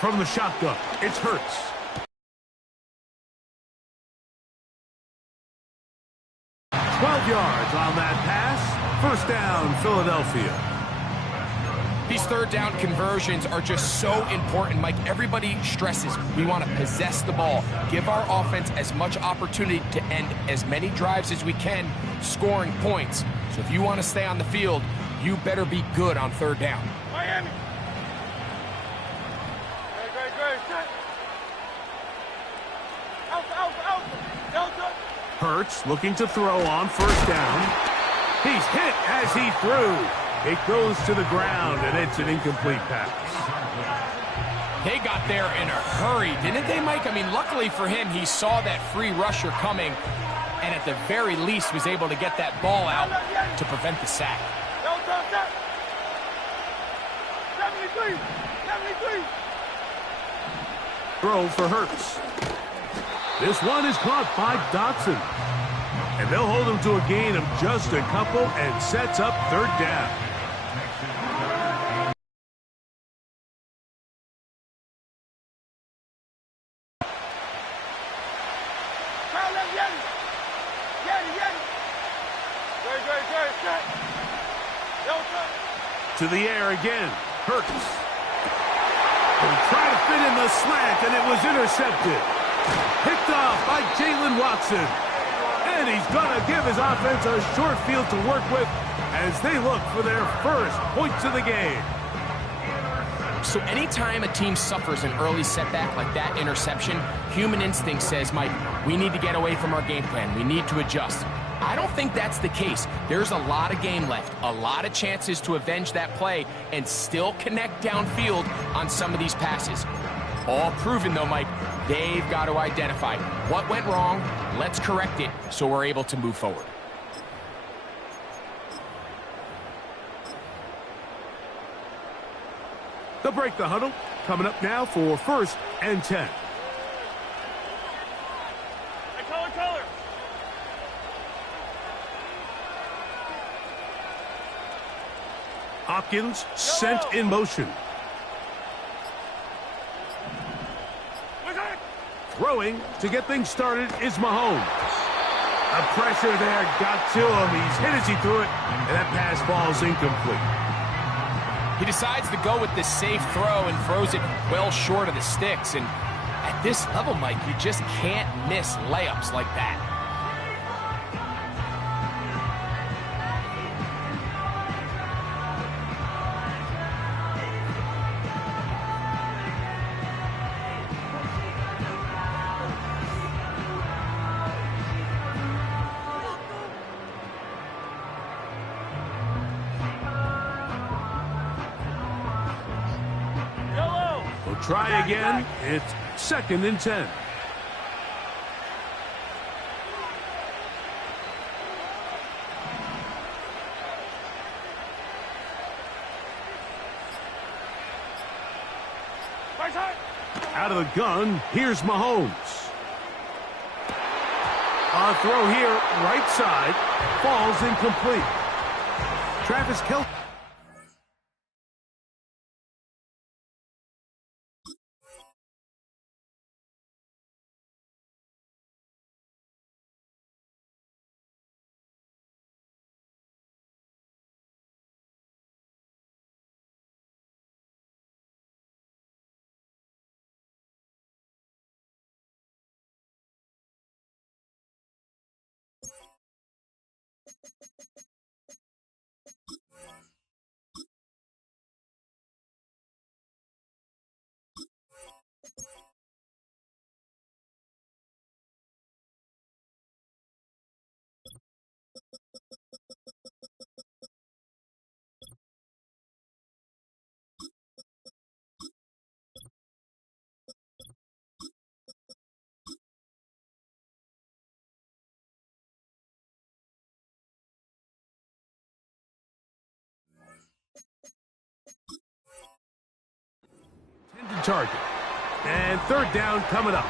From the shotgun, it's Hurts. Yards on that pass. First down, Philadelphia. These third down conversions are just so important, Mike. Everybody stresses we want to possess the ball, give our offense as much opportunity to end as many drives as we can, scoring points. So if you want to stay on the field, you better be good on third down. Miami. Great. Alpha. Delta. Hurts looking to throw on first down. He's hit as he threw. It goes to the ground, and it's an incomplete pass. They got there in a hurry, didn't they, Mike? I mean, luckily for him, he saw that free rusher coming, and at the very least was able to get that ball out to prevent the sack. 73. Throw for Hurts. This one is caught by Dotson. And they'll hold him to a gain of just a couple and sets up third down. To the air again. Hurts. He tried to fit in the slant, and it was intercepted. Picked off by Jalen Watson. And he's going to give his offense a short field to work with as they look for their first points of the game. So anytime a team suffers an early setback like that interception, human instinct says, Mike, we need to get away from our game plan. We need to adjust. I don't think that's the case. There's a lot of game left, a lot of chances to avenge that play and still connect downfield on some of these passes. All proven, though, Mike, they've got to identify what went wrong, let's correct it so we're able to move forward. They'll break the huddle. Coming up now for 1st and 10. Color. Hopkins sent in motion. Throwing to get things started is Mahomes. The pressure there got to him. He's hit as he threw it, and that pass falls incomplete. He decides to go with this safe throw and throws it well short of the sticks. And at this level, Mike, you just can't miss layups like that. Try again. It's 2nd and 10. Out of the gun, here's Mahomes. A throw here, right side, falls incomplete. Travis Kelce. Target. And 3rd down coming up.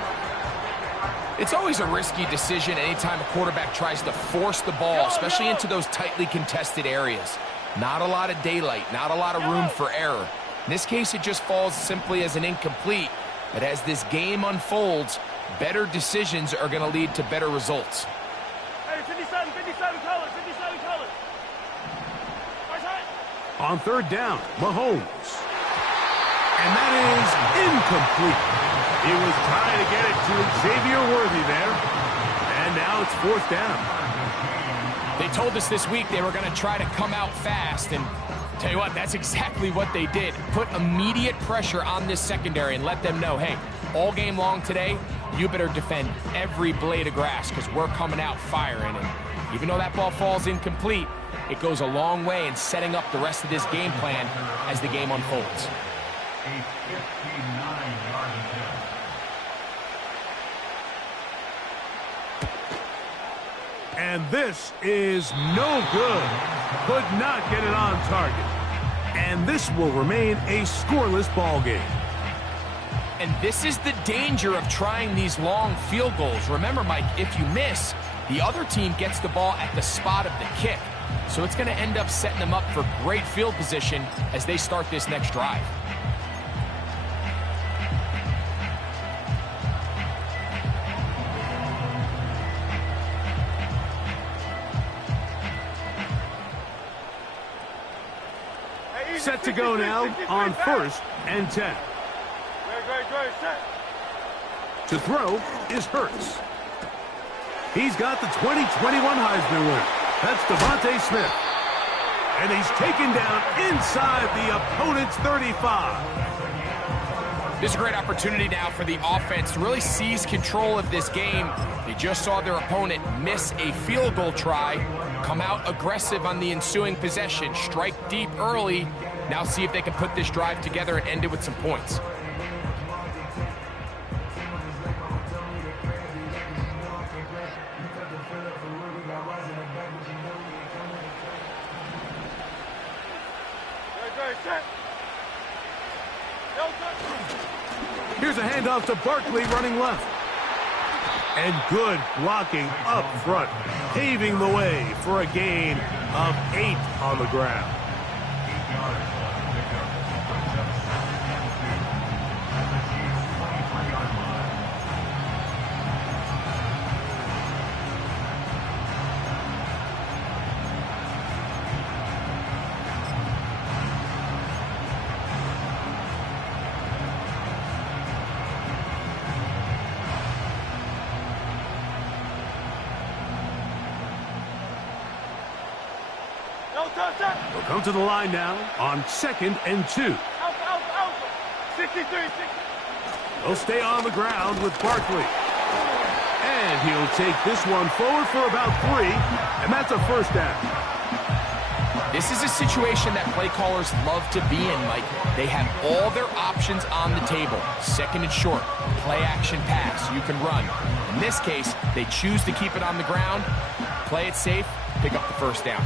It's always a risky decision anytime a quarterback tries to force the ball, especially into those tightly contested areas. Not a lot of daylight, not a lot of room for error. In this case, it just falls simply as an incomplete. But as this game unfolds, better decisions are going to lead to better results. Hey, 57 colors, 57 colors. Right side. On third down, Mahomes. And that is incomplete. He was trying to get it to Xavier Worthy there. And now it's fourth down. They told us this week they were going to try to come out fast, and tell you what, that's exactly what they did. Put immediate pressure on this secondary and let them know, hey, all game long today, you better defend every blade of grass because we're coming out firing. And even though that ball falls incomplete, it goes a long way in setting up the rest of this game plan as the game unfolds. A 59-yard attempt. And this is no good. Could not get it on target. And this will remain a scoreless ball game. And this is the danger of trying these long field goals. Remember, Mike, if you miss, the other team gets the ball at the spot of the kick. So it's going to end up setting them up for great field position as they start this next drive. Set to go now on first and 10. Great, set. To throw is Hurts. He's got the 2021 Heisman winner. That's Devontae Smith. And he's taken down inside the opponent's 35. This is a great opportunity now for the offense to really seize control of this game. They just saw their opponent miss a field goal try, come out aggressive on the ensuing possession, strike deep early. Now see if they can put this drive together and end it with some points. Great, set. Delta. Here's a handoff to Barkley running left. And good blocking up front, paving the way for a gain of 8 on the ground. We'll come to the line now on second and 2. Alpha. 63. He'll stay on the ground with Barkley. And he'll take this one forward for about 3, and that's a first down. This is a situation that play callers love to be in, Mike. They have all their options on the table. Second and short, play action pass, you can run. In this case, they choose to keep it on the ground, play it safe, pick up the first down.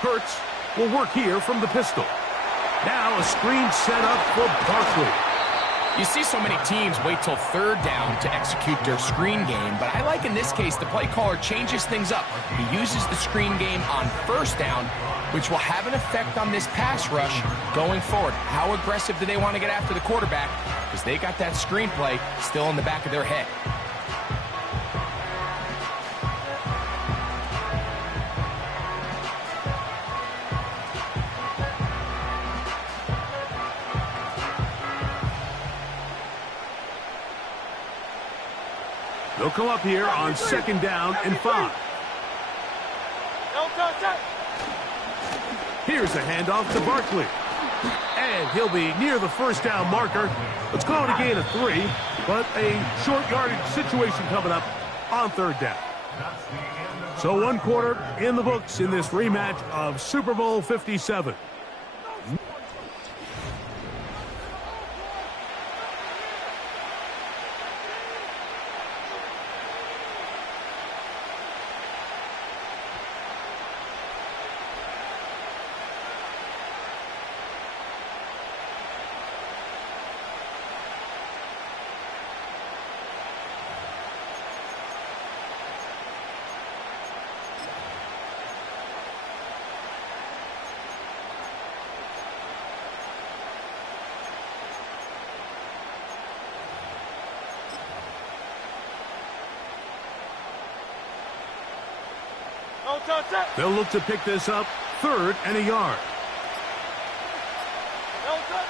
Hurts will work here from the pistol. Now a screen set up for Barkley. You see so many teams wait till third down to execute their screen game, but I like in this case the play caller changes things up. He uses the screen game on first down, which will have an effect on this pass rush going forward. How aggressive do they want to get after the quarterback? Because they got that screen play still in the back of their head. They'll come up here on second down and 5. Here's a handoff to Barkley. And he'll be near the first down marker. Let's call it a gain of 3, but a short yardage situation coming up on third down. So 1 quarter in the books in this rematch of Super Bowl 57. Outside set. They'll look to pick this up, 3rd and a yard. Outside.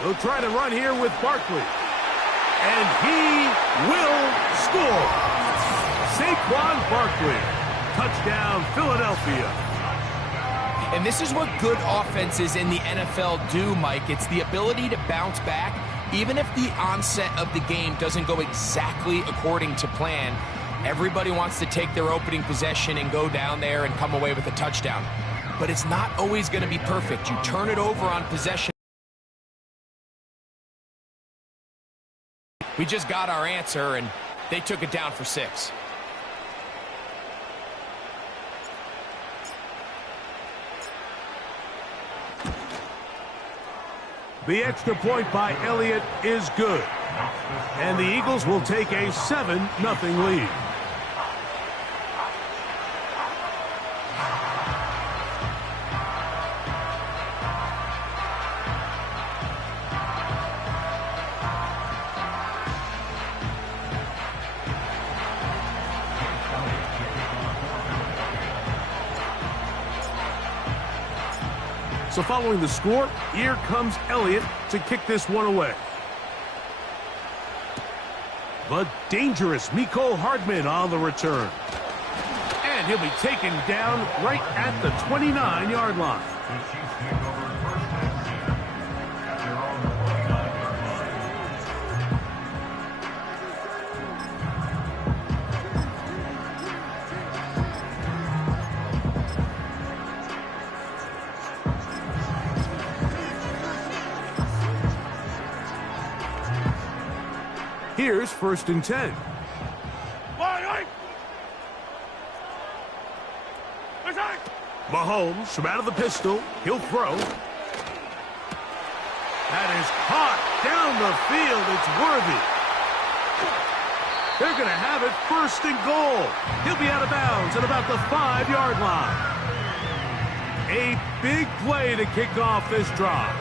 They'll try to run here with Barkley. And he will score. Saquon Barkley. Touchdown, Philadelphia. And this is what good offenses in the NFL do, Mike. It's the ability to bounce back, even if the onset of the game doesn't go exactly according to plan. Everybody wants to take their opening possession and go down there and come away with a touchdown. But it's not always going to be perfect. You turn it over on possession. We just got our answer, and they took it down for 6. The extra point by Elliott is good. And the Eagles will take a 7-0 lead. So following the score, here comes Elliott to kick this one away. The dangerous Mecole Hardman on the return. And he'll be taken down right at the 29-yard line. Here's 1st and 10. Mahomes from out of the pistol. He'll throw. That is caught down the field. It's worthy. They're going to have it 1st and goal. He'll be out of bounds at about the 5-yard line. A big play to kick off this drive.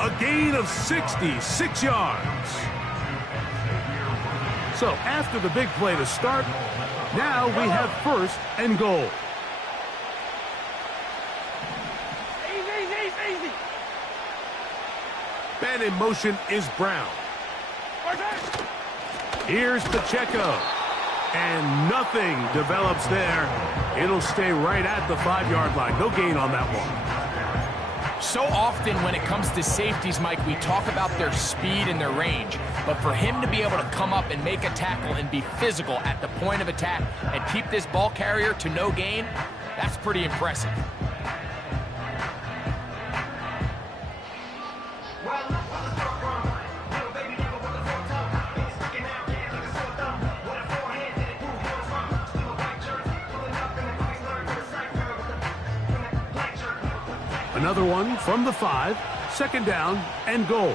A gain of 66 yards. So after the big play to start, now we have 1st and goal. Easy. Man in motion is Brown. Here's Pacheco. And nothing develops there. It'll stay right at the 5-yard line. No gain on that one. So often when it comes to safeties, Mike, we talk about their speed and their range. But for him to be able to come up and make a tackle and be physical at the point of attack and keep this ball carrier to no gain, that's pretty impressive. Another one from the 5, 2nd down and goal.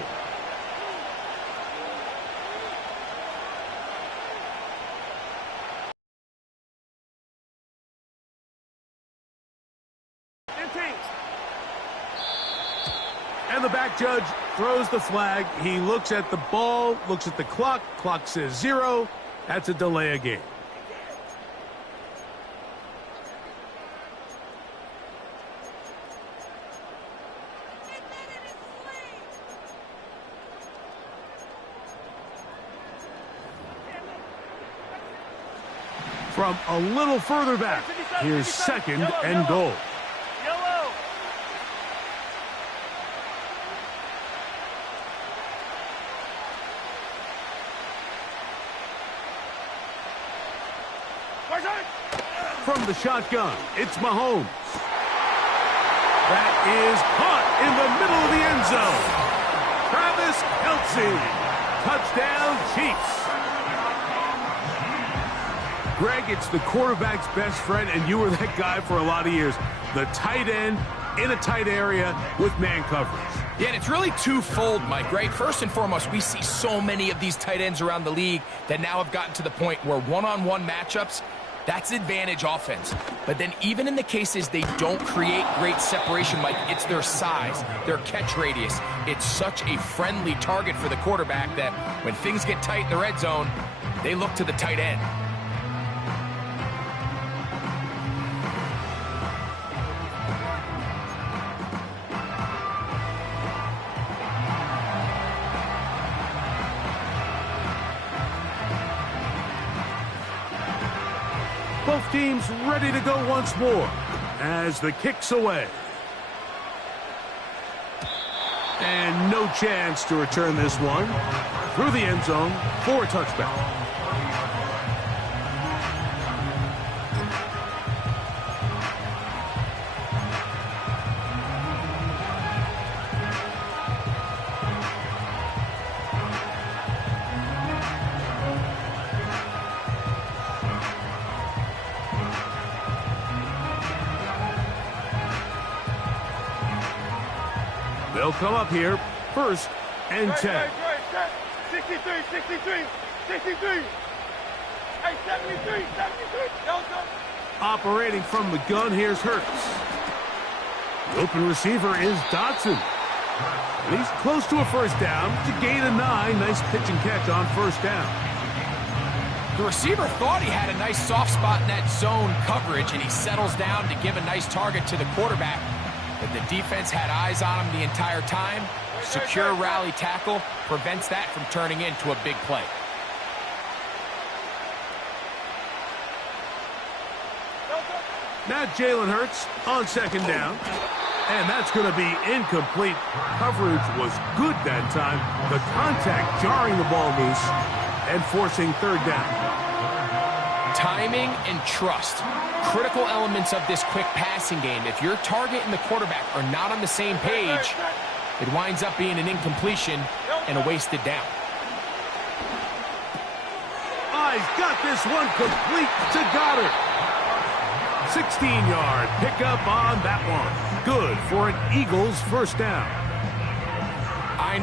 And the back judge throws the flag. He looks at the ball, looks at the clock. Clock says 0. That's a delay of game. From a little further back, here's 2nd and goal. Yellow. From the shotgun, it's Mahomes. That is caught in the middle of the end zone. Travis Kelce. Touchdown, Chiefs. Greg, it's the quarterback's best friend, and you were that guy for a lot of years. The tight end in a tight area with man coverage. Yeah, and it's really twofold, Mike, right? First and foremost, we see so many of these tight ends around the league that now have gotten to the point where one-on-one matchups, that's advantage offense. But then even in the cases they don't create great separation, Mike, it's their size, their catch radius. It's such a friendly target for the quarterback that when things get tight in the red zone, they look to the tight end. Both teams ready to go once more as the kick's away. And no chance to return this one through the end zone for a touchback. They'll come up here, first and 10. 63, 63, 63. Hey, 73, 73. Operating from the gun, here's Hurts. The open receiver is Dotson. And he's close to a first down to gain a 9. Nice pitch and catch on first down. The receiver thought he had a nice soft spot in that zone coverage, and he settles down to give a nice target to the quarterback. But the defense had eyes on him the entire time. Secure rally tackle prevents that from turning into a big play. Now Jalen Hurts on second down. And that's going to be incomplete. Coverage was good that time. The contact jarring the ball loose and forcing third down. Timing and trust. Critical elements of this quick passing game. If your target and the quarterback are not on the same page, it winds up being an incompletion and a wasted down. He's got this one complete to Goddard. 16-yard pickup on that one. Good for an Eagles first down. I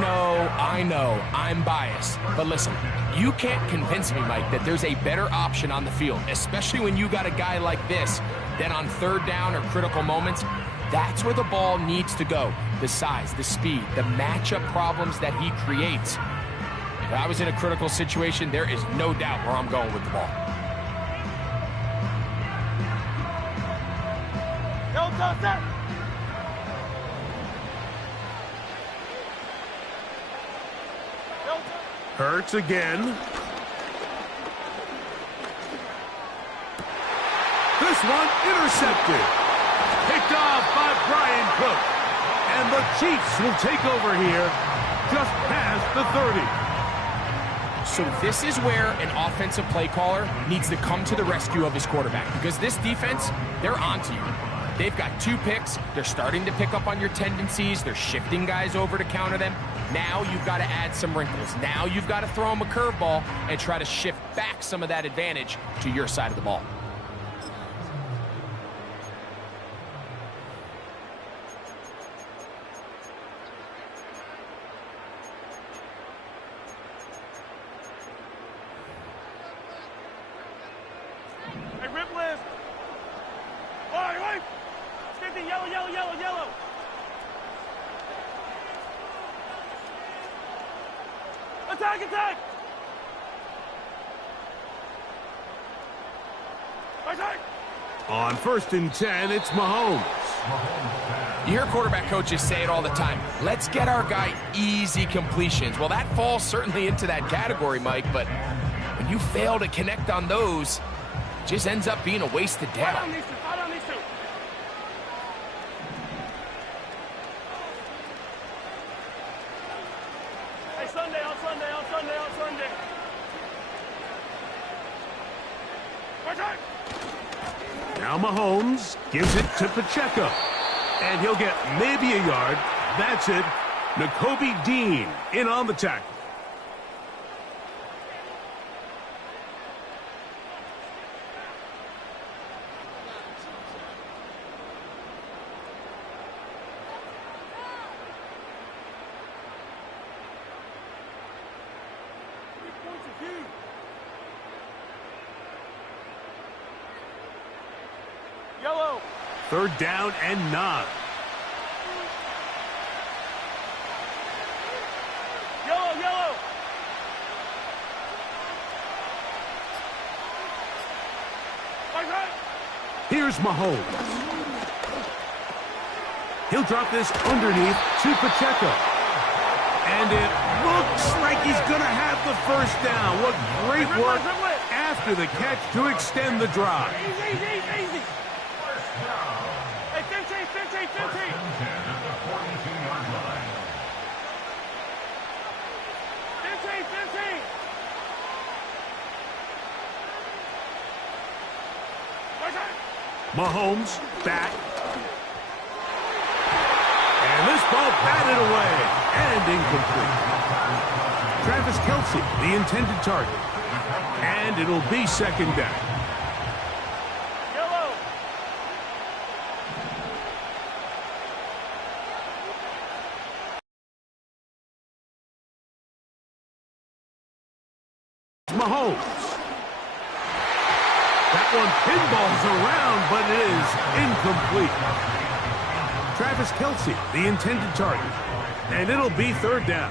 know, I'm biased. But listen, you can't convince me, Mike, that there's a better option on the field, especially when you got a guy like this, than on third down or critical moments. That's where the ball needs to go. The size, the speed, the matchup problems that he creates. If I was in a critical situation, there is no doubt where I'm going with the ball. Hurts again. This one intercepted. Picked off by Brian Cook. And the Chiefs will take over here just past the 30. So this is where an offensive play caller needs to come to the rescue of his quarterback, because this defense, they're onto you. They've got 2 picks. They're starting to pick up on your tendencies. They're shifting guys over to counter them. Now you've got to add some wrinkles. Now you've got to throw them a curveball and try to shift back some of that advantage to your side of the ball. Hey, rip list. All right. Let's get the yellow. Attack! Attack! On first and 10, it's Mahomes. You hear quarterback coaches say it all the time. Let's get our guy easy completions. Well, that falls certainly into that category, Mike, but when you fail to connect on those, it just ends up being a wasted down. Fight on these two. Hey, Sunday. Attack! Now Mahomes gives it to Pacheco. And he'll get maybe a yard. That's it. Nakobe Dean in on the tackle. Yellow. Third down and 9. Yellow. Right. Here's Mahomes. He'll drop this underneath to Pacheco. And it looks like he's going to have the first down. What great work after the catch to extend the drive. Easy, easy, easy. Hey, 15, 15, 15. At the 42-yard line. 15, 15. Where's that? Mahomes back. And this ball batted away and incomplete. Travis Kelce, the intended target. And it'll be second down. Yellow. Mahomes. That one pinballs around, but it is incomplete. Travis Kelce, the intended target. And it'll be third down.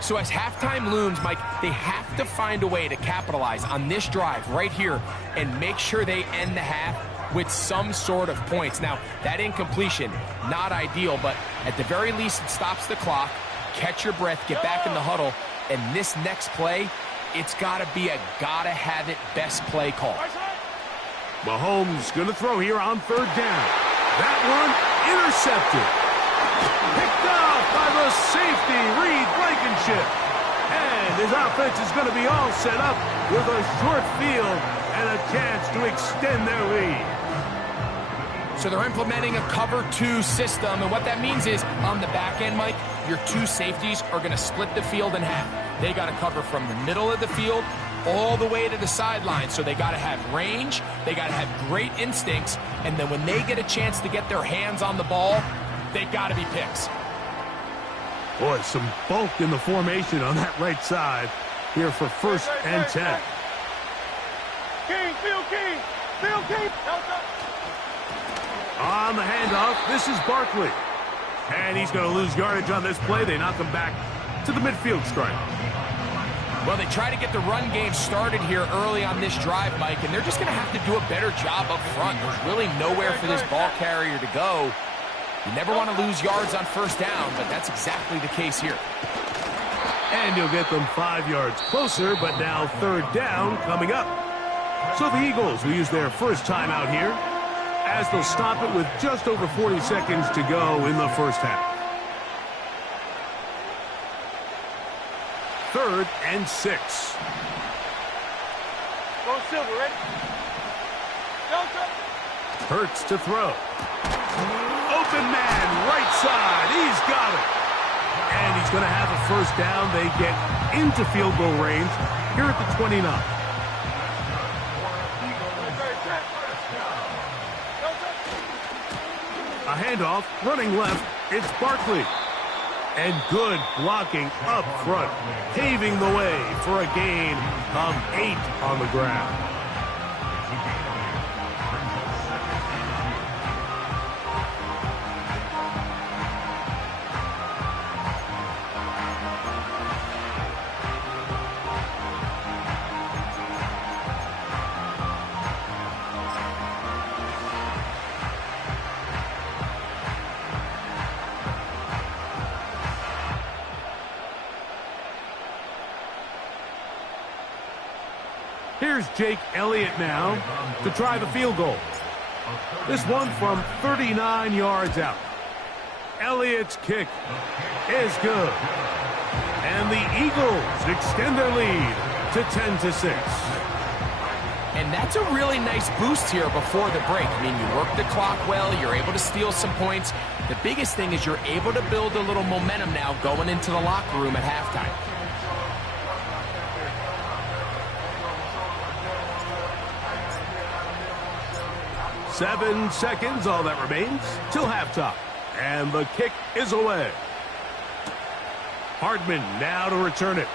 So as halftime looms, Mike, they have to find a way to capitalize on this drive right here and make sure they end the half with some sort of points. Now, that incompletion, not ideal, but at the very least, it stops the clock. Catch your breath, get back in the huddle, and this next play, it's got to be a gotta-have-it best play call. Mahomes going to throw here on third down. That one intercepted. Picked off by the safety, Reed Blankenship. And his offense is going to be all set up with a short field and a chance to extend their lead. So they're implementing a cover 2 system, and what that means is on the back end, Mike, your two safeties are going to split the field in half. They got to cover from the middle of the field all the way to the sideline. So they got to have range, they got to have great instincts, and then when they get a chance to get their hands on the ball, they got to be picks. Boy, some bulk in the formation on that right side here for first and 10. King, field king, field king. On the handoff, this is Barkley. And he's going to lose yardage on this play. They knock him back to the midfield stripe. Well, they try to get the run game started here early on this drive, Mike, and they're just going to have to do a better job up front. There's really nowhere for this ball carrier to go. You never want to lose yards on first down, but that's exactly the case here. And you'll get them 5 yards closer, but now third down coming up. So the Eagles will use their first timeout here, as they'll stop it with just over 40 seconds to go in the first half. 3rd and 6. Go Silver, ready? Go, go. Hurts to throw. Open man, right side. He's got it. And he's going to have a first down. They get into field goal range here at the 29. A handoff, running left. It's Barkley. And good blocking up front, paving the way for a gain of 8 on the ground. Here's Jake Elliott now to try the field goal. This one from 39 yards out. Elliott's kick is good. And the Eagles extend their lead to 10-6. And that's a really nice boost here before the break. I mean, you work the clock well, you're able to steal some points. The biggest thing is you're able to build a little momentum now going into the locker room at halftime. 7 seconds, all that remains, till halftime. And the kick is away. Hardman now to return it.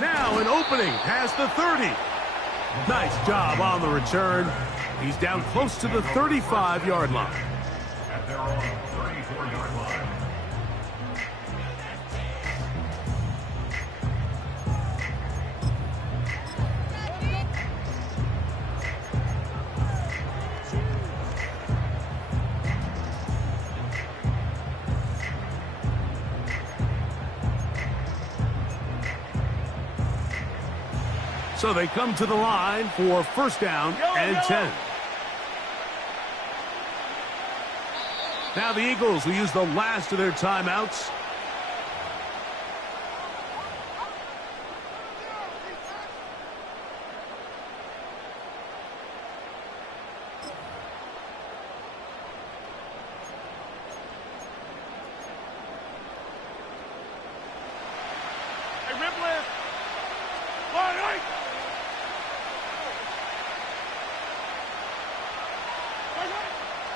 Now an opening past the 30. Nice job on the return. He's down close to the 35-yard line. At their own 34-yard line. So they come to the line for first down and 10. Now the Eagles will use the last of their timeouts.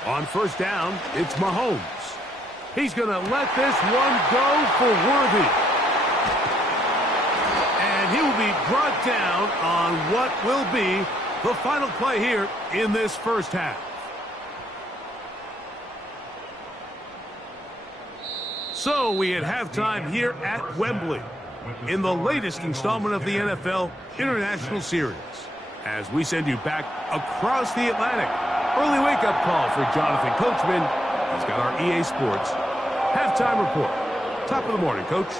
On first down, it's Mahomes. He's going to let this one go for Worthy. And he will be brought down on what will be the final play here in this first half. So we at halftime here at Wembley in the latest installment of the NFL International Series as we send you back across the Atlantic. Early wake-up call for Jonathan Coachman. He's got our EA Sports halftime report. Top of the morning, Coach.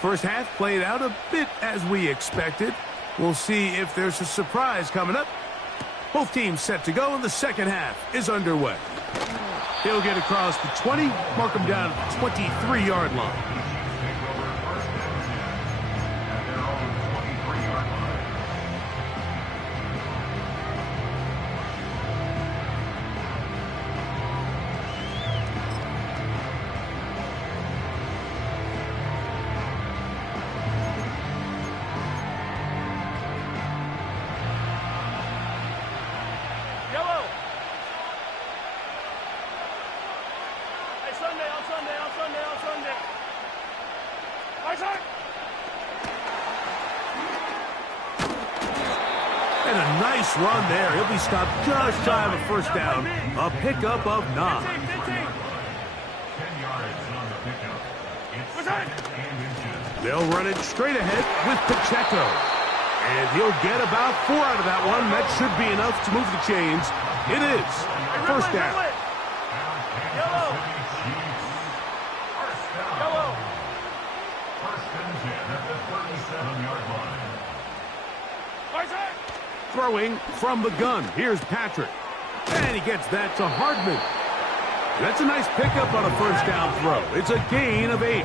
First half played out a bit as we expected. We'll see if there's a surprise coming up. Both teams set to go, and the second half is underway. He'll get across the 20, mark him down at the 23-yard line. And a nice run there. He'll be stopped just shy of a first down. A pickup of 9. 10 yards on the pickup. They'll run it straight ahead with Pacheco. And he'll get about 4 out of that one. That should be enough to move the chains. It is first down. Throwing from the gun. Here's Patrick. And he gets that to Hardman. That's a nice pickup on a first down throw. It's a gain of 8.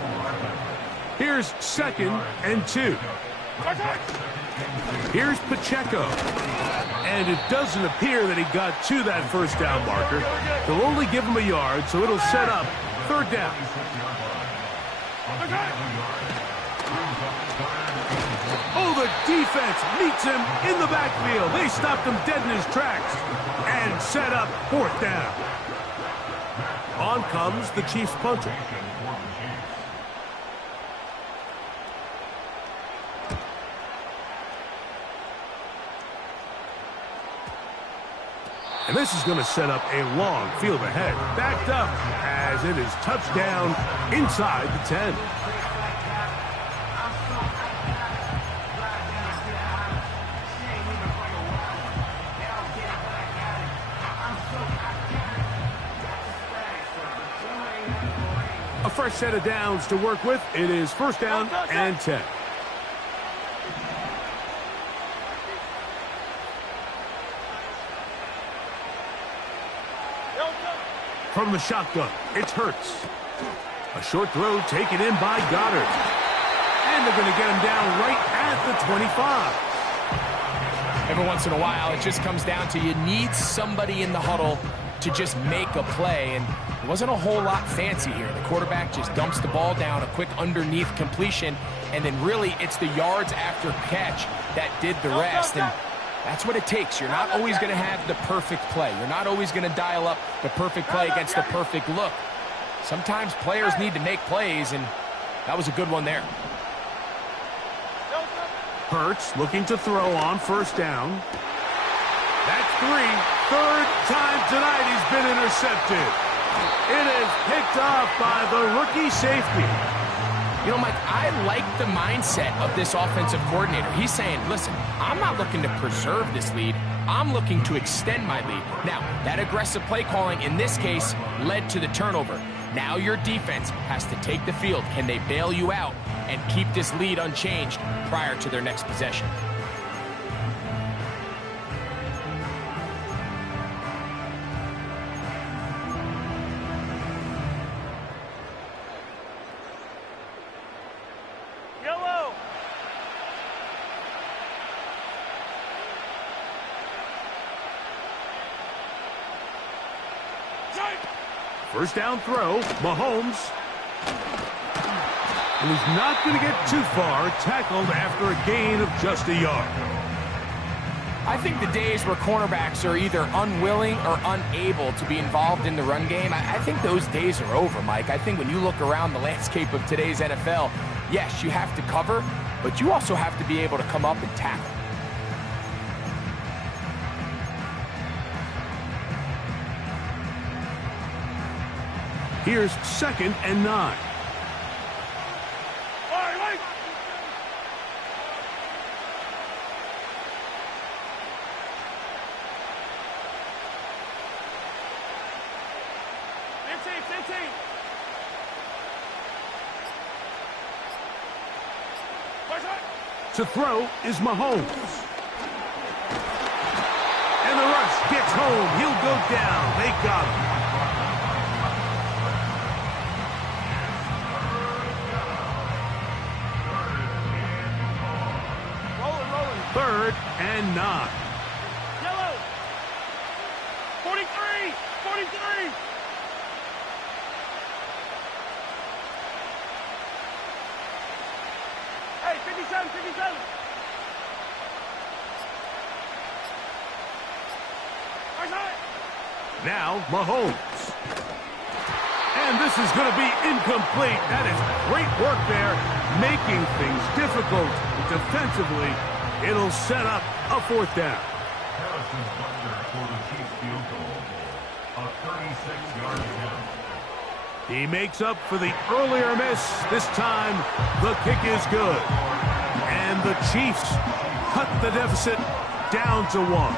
Here's second and 2. Here's Pacheco. And it doesn't appear that he got to that first down marker. They'll only give him a yard, so it'll set up third down. Oh, the defense meets him in the backfield. They stopped him dead in his tracks and set up fourth down. On comes the Chiefs punter. And this is going to set up a long field ahead. Backed up as it is touchdown inside the 10. A fresh set of downs to work with. It is first down and 10. From the shotgun, it's Hurts. A short throw taken in by Goddard. And they're going to get him down right at the 25. Every once in a while, it just comes down to you need somebody in the huddle to just make a play. And it wasn't a whole lot fancy here. The quarterback just dumps the ball down, a quick underneath completion, and then really it's the yards after catch that did the rest. And that's what it takes. You're not always going to have the perfect play. You're not always going to dial up the perfect play against the perfect look. Sometimes players need to make plays, and that was a good one there. Hurts looking to throw on first down. That's 3. Third time tonight he's been intercepted. It is picked off by the rookie safety. You know, Mike, I like the mindset of this offensive coordinator. He's saying, listen, I'm not looking to preserve this lead. I'm looking to extend my lead. Now, that aggressive play calling in this case led to the turnover. Now your defense has to take the field. Can they bail you out and keep this lead unchanged prior to their next possession? Yellow. First down throw, Mahomes. And he's not going to get too far, tackled after a gain of just a yard. I think the days where cornerbacks are either unwilling or unable to be involved in the run game, I think those days are over, Mike. I think when you look around the landscape of today's NFL, yes, you have to cover, but you also have to be able to come up and tackle. Here's 2nd and 9. Wait. 15. To throw is Mahomes. And the rush gets home. He'll go down. They got him. Rolling. 3rd and 9. Yellow. 43. Hey, 57. Now Mahomes. And this is going to be incomplete. That is great work there, making things difficult defensively. It'll set up a 4th down. Harrison Butker for the Chiefs field goal. A 36-yard attempt. He makes up for the earlier miss. This time, the kick is good. And the Chiefs cut the deficit down to 1.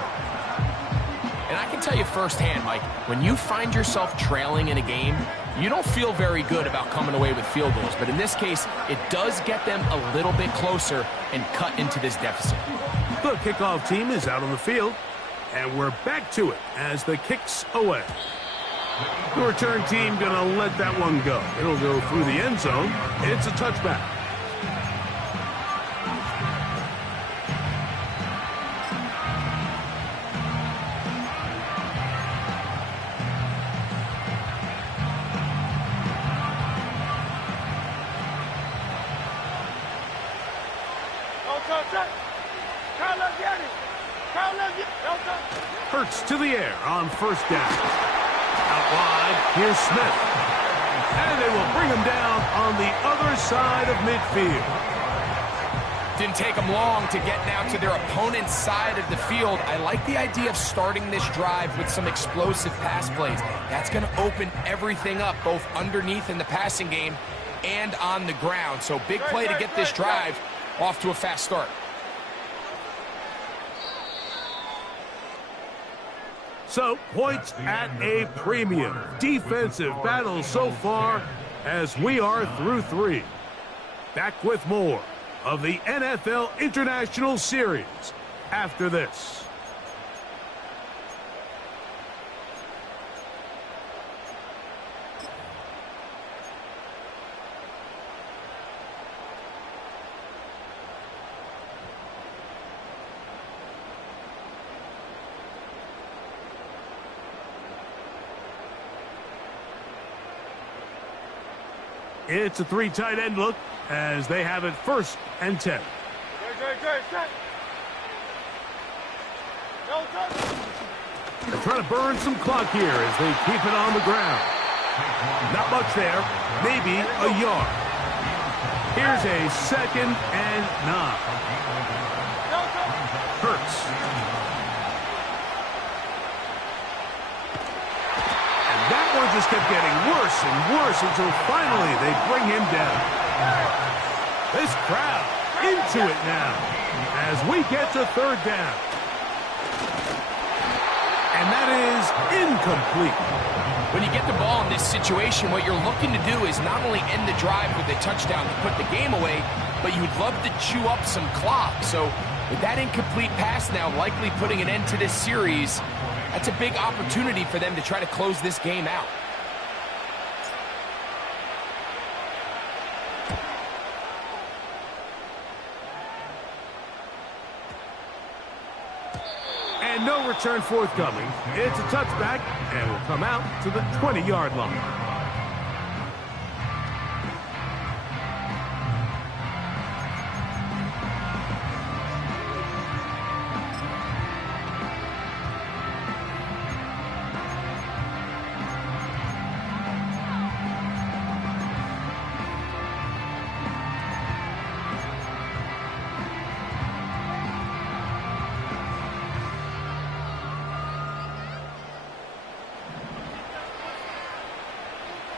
And I can tell you firsthand, Mike, when you find yourself trailing in a game, you don't feel very good about coming away with field goals. But in this case, it does get them a little bit closer and cut into this deficit. The kickoff team is out on the field, and we're back to it as the kick's away. The return team going to let that one go. It'll go through the end zone. It's a touchback. Hurts to the air on 1st down. Out wide, here's Smith. And they will bring him down on the other side of midfield. Didn't take them long to get now to their opponent's side of the field. I like the idea of starting this drive with some explosive pass plays. That's going to open everything up, both underneath in the passing game and on the ground. So big play to get this drive off to a fast start. So, points at a premium. Defensive battle so far as we are through 3. Back with more of the NFL International Series after this. It's a 3 tight end look as they have it 1st and 10. They're trying to burn some clock here as they keep it on the ground. Not much there, maybe a yard. Here's a 2nd and 9. Hurts. That one just kept getting worse and worse until finally they bring him down. This crowd into it now as we get to 3rd down. And that is incomplete. When you get the ball in this situation, what you're looking to do is not only end the drive with a touchdown to put the game away, but you'd love to chew up some clock. So with that incomplete pass now likely putting an end to this series, that's a big opportunity for them to try to close this game out. And no return forthcoming. It's a touchback, and will come out to the 20-yard line.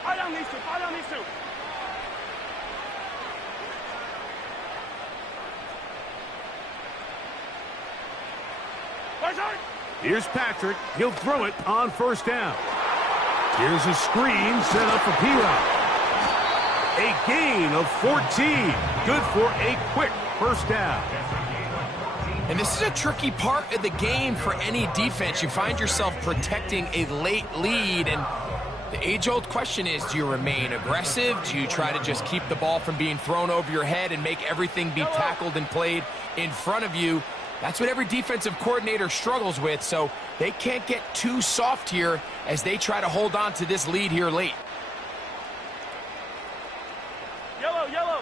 Fall down these two. Here's Patrick. He'll throw it on first down. Here's a screen set up for P-Rock. A gain of 14. Good for a quick first down. And this is a tricky part of the game for any defense. You find yourself protecting a late lead, and the age-old question is, do you remain aggressive? Do you try to just keep the ball from being thrown over your head and make everything be tackled and played in front of you? That's what every defensive coordinator struggles with, so they can't get too soft here as they try to hold on to this lead here late. Yellow.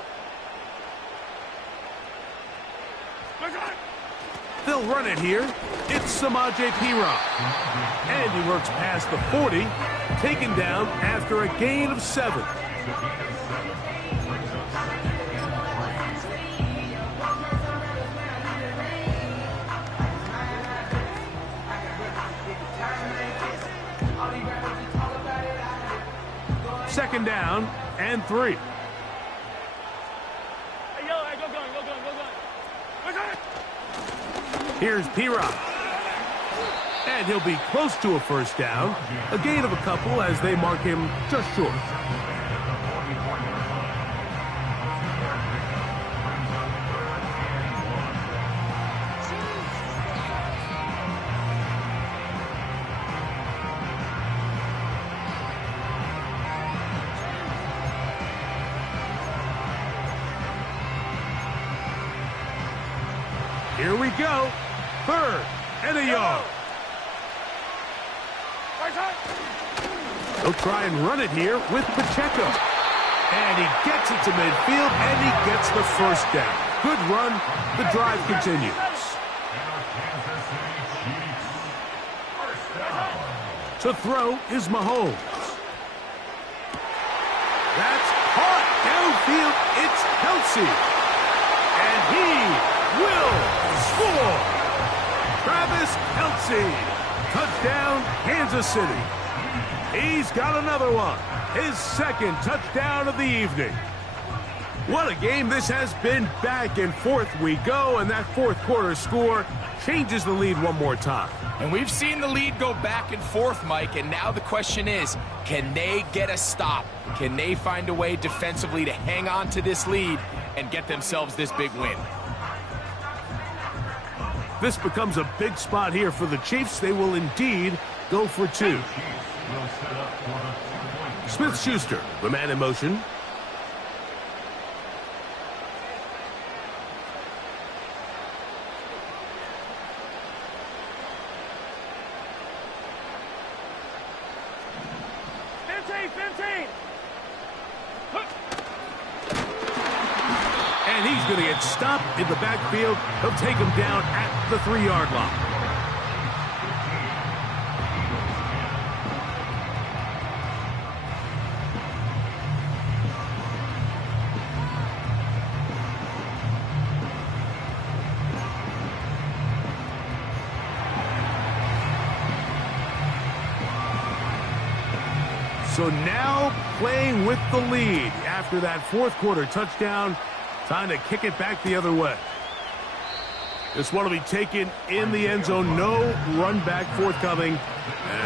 They'll run it here. It's Samaje P-Rock. And he works past the 40, taken down after a gain of 7. Second down and 3. Hey, Yellow, go gun. Here's P-Rock. And he'll be close to a first down. A gain of a couple as they mark him just short. Here we go. 3rd and a yard. He'll try and run it here with Pacheco. And he gets it to midfield, and he gets the first down. Good run. The drive continues. To throw is Mahomes. That's caught downfield. It's Kelsey. And he will score. Travis Kelsey. Touchdown, Kansas City. He's got another one. His second touchdown of the evening. What a game this has been. Back and forth we go, and that fourth quarter score changes the lead one more time. And we've seen the lead go back and forth, Mike, and now the question is, can they get a stop? Can they find a way defensively to hang on to this lead and get themselves this big win? This becomes a big spot here for the Chiefs. They will indeed go for 2. Smith-Schuster, the man in motion. And he's going to get stopped in the backfield. He'll take him down at the 3-yard line. So now playing with the lead after that fourth quarter touchdown, trying to kick it back the other way. This one will be taken in the end zone. No run back forthcoming.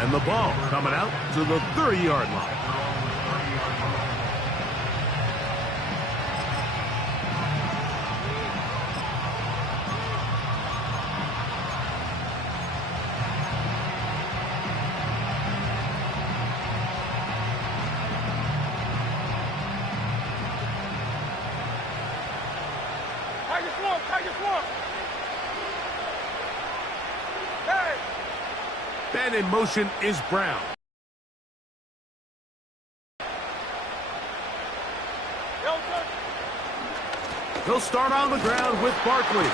And the ball coming out to the 30-yard line. And in motion is Brown. He'll start on the ground with Barkley.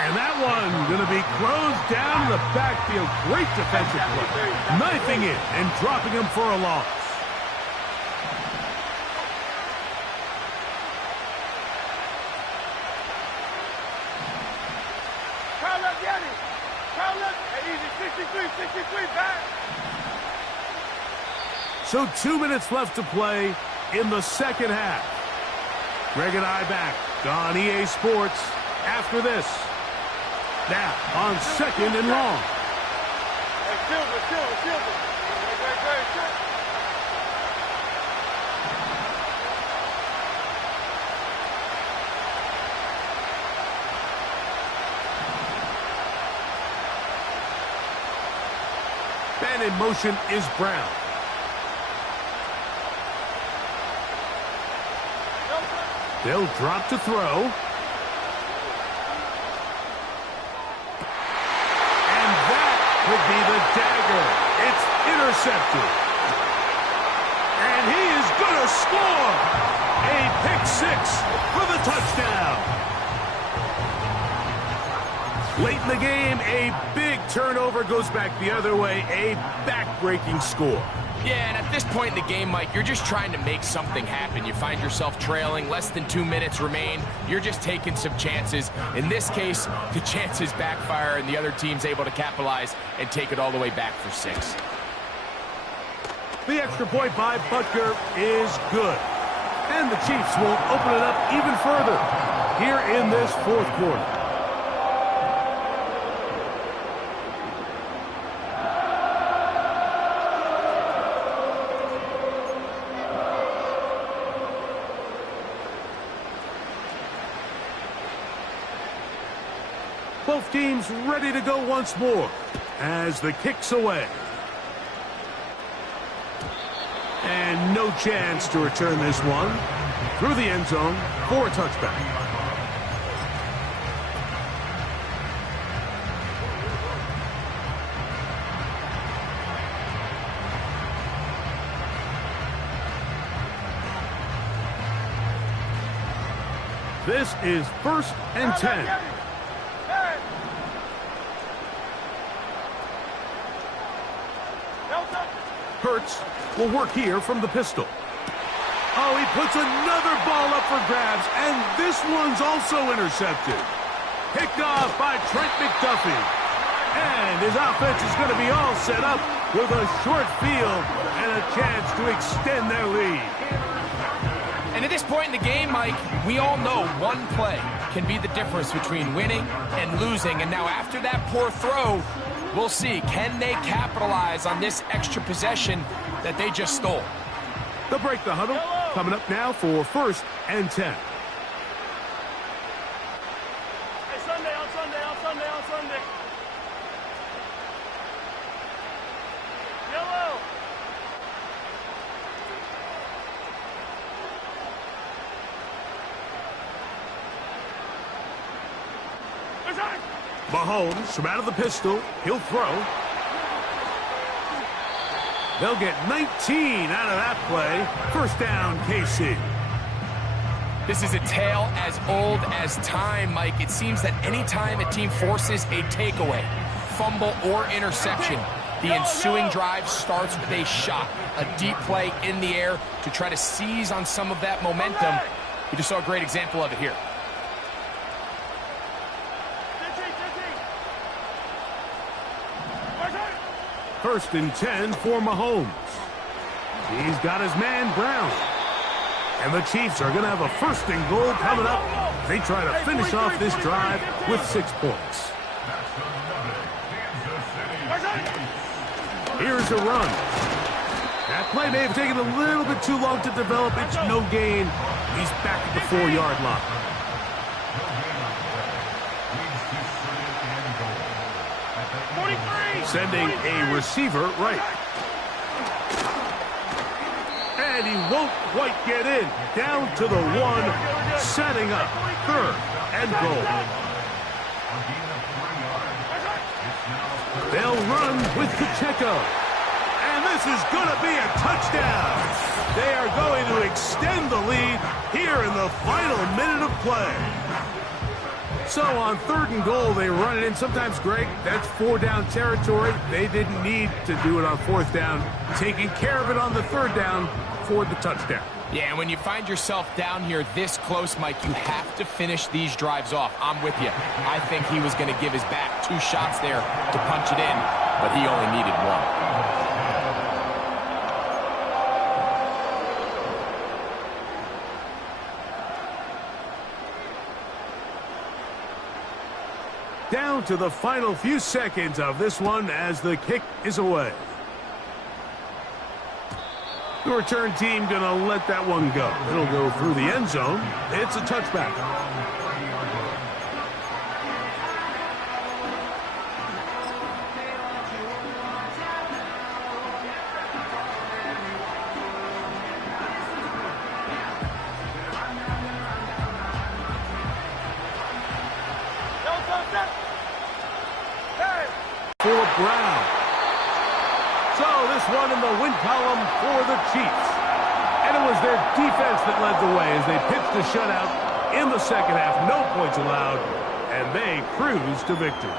And that one going to be closed down in the backfield. Great defensive play. Knifing it and dropping him for a loss. So 2 minutes left to play in the second half. Greg and I back on EA Sports after this. Now on second and long. And in motion is Brown. They'll drop to throw. And that could be the dagger. It's intercepted. And he is going to score. A pick six for the touchdown. Late in the game, a big turnover goes back the other way. A back-breaking score. Yeah, and at this point in the game, Mike, you're just trying to make something happen. You find yourself trailing, less than 2 minutes remain. You're just taking some chances. In this case, the chances backfire, and the other team's able to capitalize and take it all the way back for 6. The extra point by Butker is good. And the Chiefs will open it up even further here in this fourth quarter. Both teams ready to go once more as the kick's away. And no chance to return this one through the end zone for a touchback. This is 1st and 10. Hurts will work here from the pistol. Oh, he puts another ball up for grabs, and this one's also intercepted. Picked off by Trent McDuffie. And his offense is going to be all set up with a short field and a chance to extend their lead. And at this point in the game, Mike, we all know one play can be the difference between winning and losing. And now after that poor throw, we'll see, can they capitalize on this extra possession that they just stole? They'll break the huddle. Coming up now for 1st and 10. Hey, Sunday, on Sunday, on Sunday, on Sunday. Yellow. Mahomes from out of the pistol. He'll throw. They'll get 19 out of that play. First down, KC. This is a tale as old as time, Mike. It seems that any time a team forces a takeaway, fumble, or interception, the ensuing drive starts with a shot, a deep play in the air to try to seize on some of that momentum. We just saw a great example of it here. First and 10 for Mahomes. He's got his man Brown. And the Chiefs are going to have a 1st and goal coming up They try to finish off this drive with 6 points. Here's a run. That play may have taken a little bit too long to develop. It's no gain. He's back at the 4-yard line. Sending a receiver right. And he won't quite get in. Down to the 1, setting up 3rd and goal. They'll run with Pacheco. And this is going to be a touchdown. They are going to extend the lead here in the final minute of play. So on 3rd and goal, they run it in. Sometimes, Greg, that's 4-down territory. They didn't need to do it on 4th down. Taking care of it on the 3rd down for the touchdown. Yeah, and when you find yourself down here this close, Mike, you have to finish these drives off. I'm with you. I think he was going to give his back 2 shots there to punch it in, but he only needed 1. Down to the final few seconds of this one as the kick is away. The return team going to let that one go. It'll go through the end zone. It's a touchback. For Brown. So this one in the win column for the Chiefs. And it was their defense that led the way as they pitched a shutout in the second half. No points allowed, and they cruised to victory.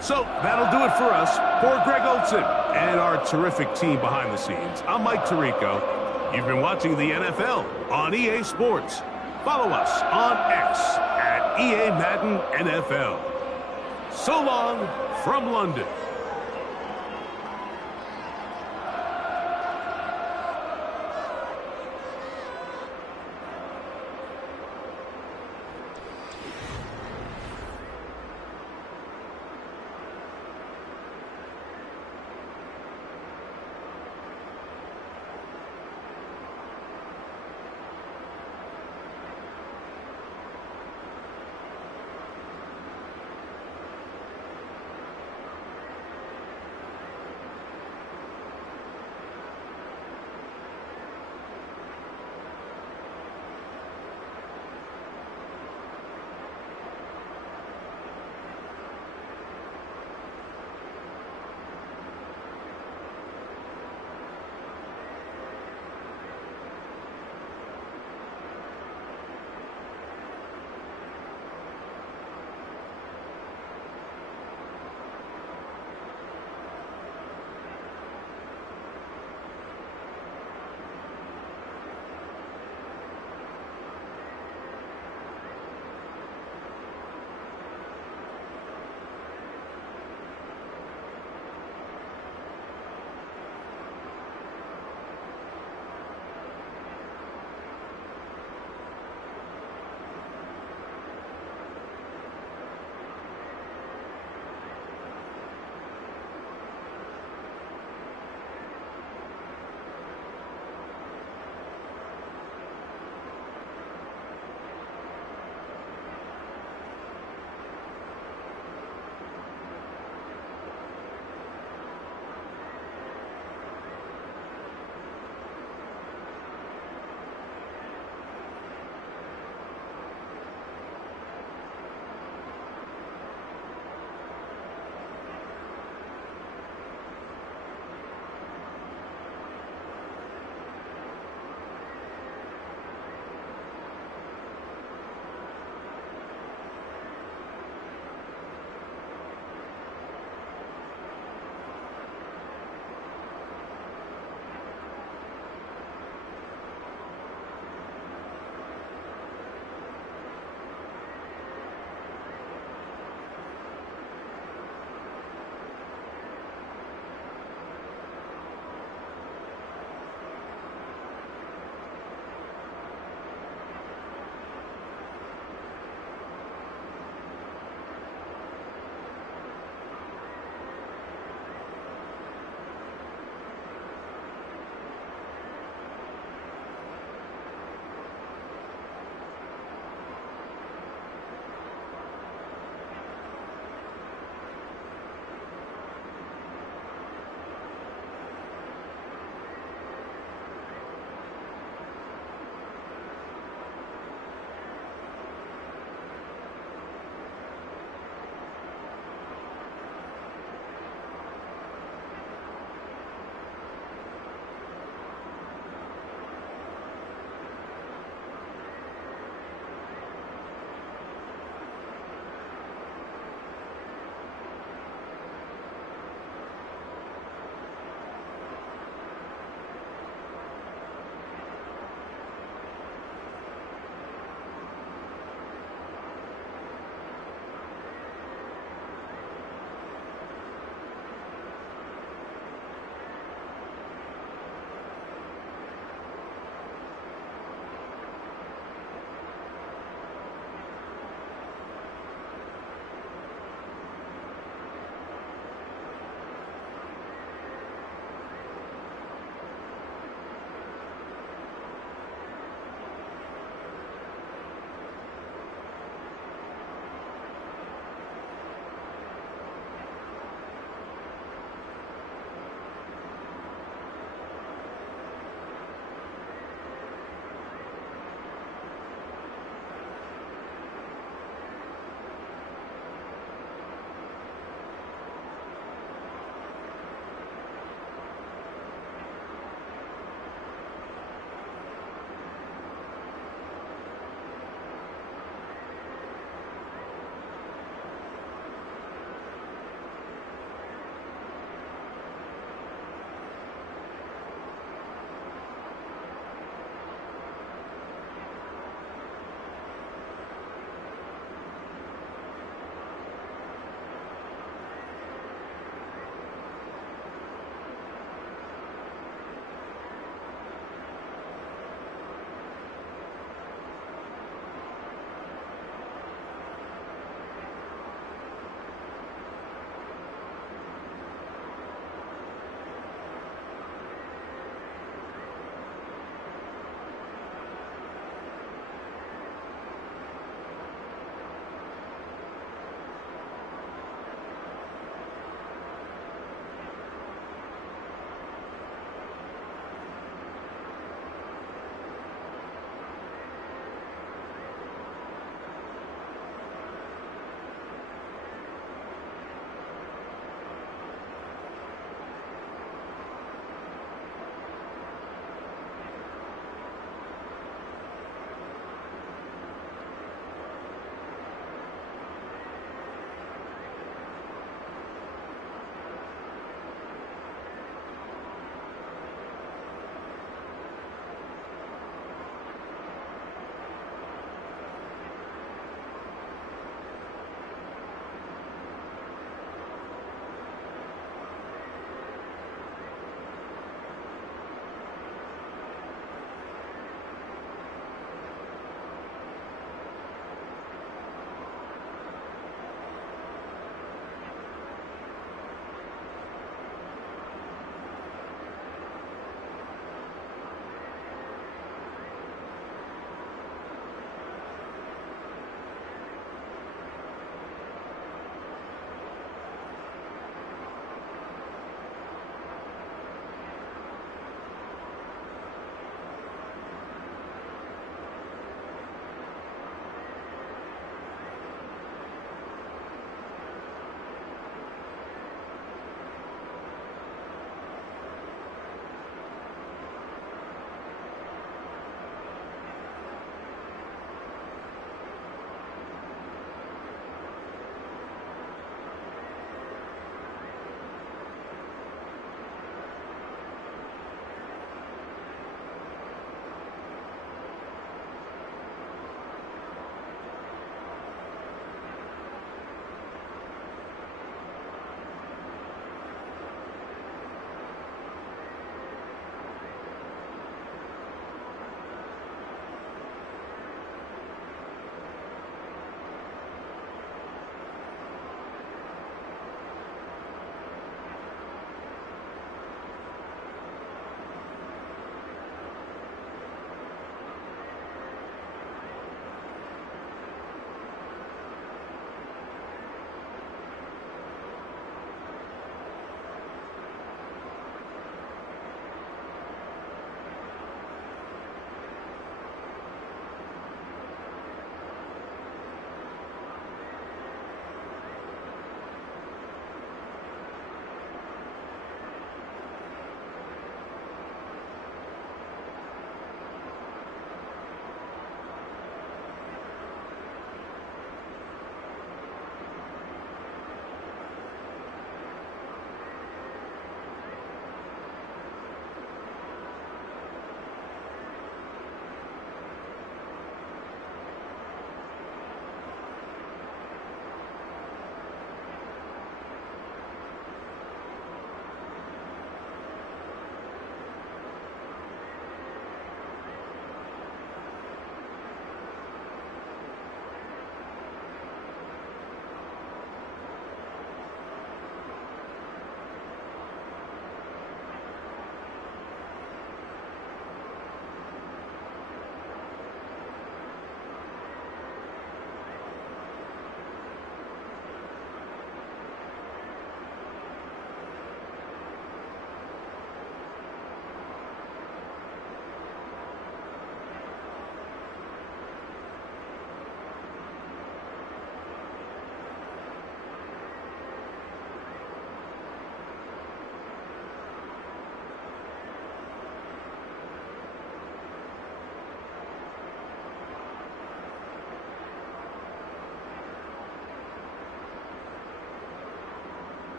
So that'll do it for us. For Greg Olson and our terrific team behind the scenes, I'm Mike Tirico. You've been watching the NFL on EA Sports. Follow us on X at EA Madden NFL. So long from London.